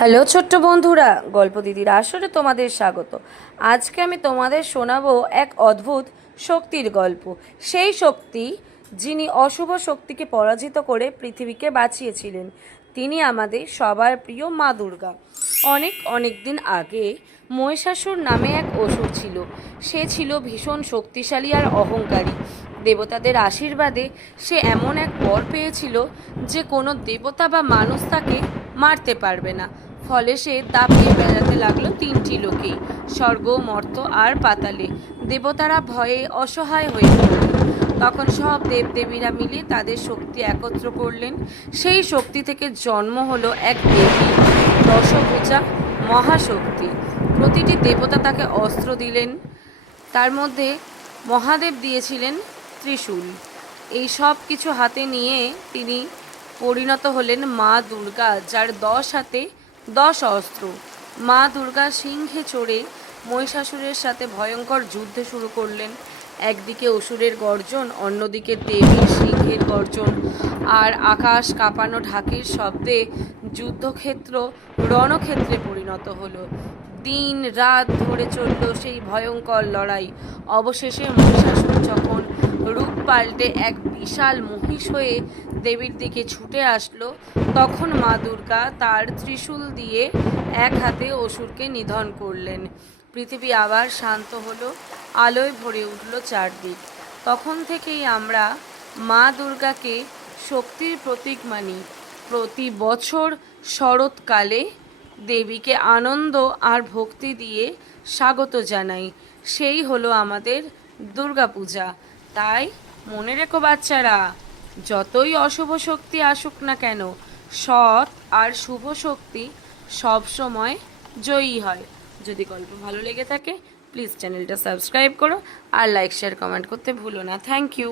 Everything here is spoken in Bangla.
হ্যালো ছোট্ট বন্ধুরা, গল্প দিদির আসরে তোমাদের স্বাগত। আজকে আমি তোমাদের শোনাবো এক অদ্ভুত শক্তির গল্প। সেই শক্তি যিনি অশুভ শক্তিকে পরাজিত করে পৃথিবীকে বাঁচিয়েছিলেন, তিনি আমাদের সবার প্রিয় মা দুর্গা। অনেক অনেক দিন আগে মহিষাসুর নামে এক অসুর ছিল। সে ছিল ভীষণ শক্তিশালী আর অহংকারী। দেবতাদের আশীর্বাদে সে এমন এক বর পেয়েছিল যে কোনো দেবতা বা মানুষ তাকে মারতে পারবে না। ফলে সে দাপিয়ে বেড়াতে লাগলো তিনটি লোকেই, স্বর্গ, মর্ত আর পাতালে। দেবতারা ভয়ে অসহায় হয়ে পড়লেন। তখন সব দেবদেবীরা মিলে তাদের শক্তি একত্র করলেন। সেই শক্তি থেকে জন্ম হলো এক দেবী, দশভুজা মহাশক্তি। প্রতিটি দেবতা তাকে অস্ত্র দিলেন। তার মধ্যে মহাদেব দিয়েছিলেন ত্রিশূল। এই সব কিছু হাতে নিয়ে তিনি পরিণত হলেন মা দুর্গা, যার 10 হাতে 10 অস্ত্র। মা দুর্গা সিংহে চড়ে মহিষাসুরের সাথে ভয়ঙ্কর যুদ্ধ শুরু করলেন। একদিকে অসুরের গর্জন, অন্যদিকে দেবীর সিংহের গর্জন, আর আকাশ কাঁপানো ঢাকের শব্দে যুদ্ধক্ষেত্র রণক্ষেত্রে পরিণত হলো। দিন রাত ধরে চলল সেই ভয়ঙ্কর লড়াই। অবশেষে মহিষাসুর যখন রূপ পাল্টে এক বিশাল মহিষ হয়ে দেবীর দিকে ছুটে আসলো, তখন মা দুর্গা তার ত্রিশূল দিয়ে এক হাতে অসুরকে নিধন করলেন। পৃথিবী আবার শান্ত হলো, আলোয় ভরে উঠল চারদিক। তখন থেকেই আমরা মা দুর্গাকে শক্তির প্রতীক মানি। প্রতি বছর শরৎকালে দেবীকে আনন্দ আর ভক্তি দিয়ে স্বাগত জানাই। সেই হলো আমাদের দুর্গাপূজা। তাই মনে রেখো বাচ্চারা, যতই অশুভ শক্তি আসুক না কেন, সৎ আর শুভ শক্তি সবসময় জয়ী হয়। যদি গল্প ভালো লেগে থাকে, প্লিজ চ্যানেলটা সাবস্ক্রাইব করো আর লাইক শেয়ার কমেন্ট করতে ভুলো না। Thank you.